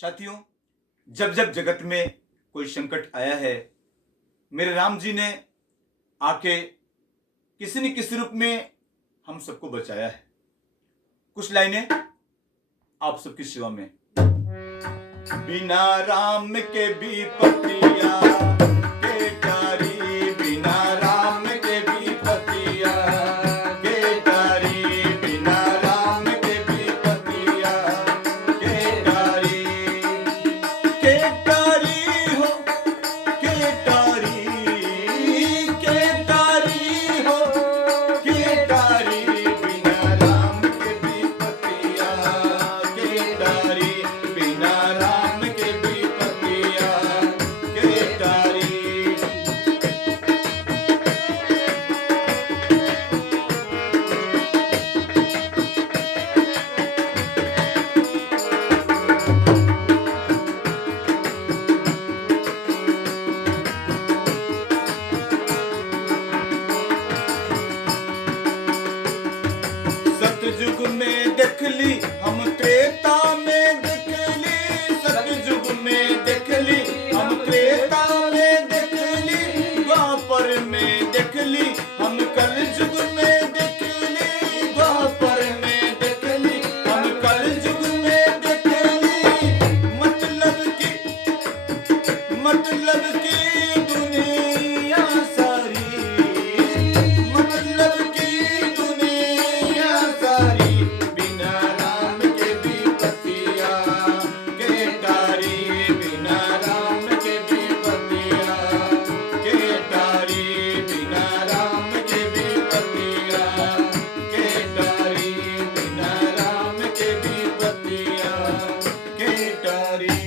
साथियों, जब जब जगत में कोई संकट आया है, मेरे राम जी ने आके किसी न किसी रूप में हम सबको बचाया है। कुछ लाइनें आप सबकी सेवा में। बिना राम के विपत्तियां के टारी, बिना राम के विपत्तियां के टारी, बिना राम के विपत्तियां के टारी हो, के टारी हो, के टारी, बिना राम के विपत्तियां के टारी, बिना राम के विपत्तियां के टारी। सतयुग में देख ली हम, त्रेता में देख ली, सतयुग में देख ली हम, त्रेता में देख ली, द्वापर में देख ली हम, कलयुग में देख ली, द्वापर में देख ली हम, कलयुग में देख ली। मतलब की दुनिया सारी, मतलब की दुनिया सारी, बिना राम के विपत्तियां के टारी, बिना राम के विपत्तियां के टारी, बिना राम के विपत्तियां के टारी, बिना राम के विपत्तियां के टारी।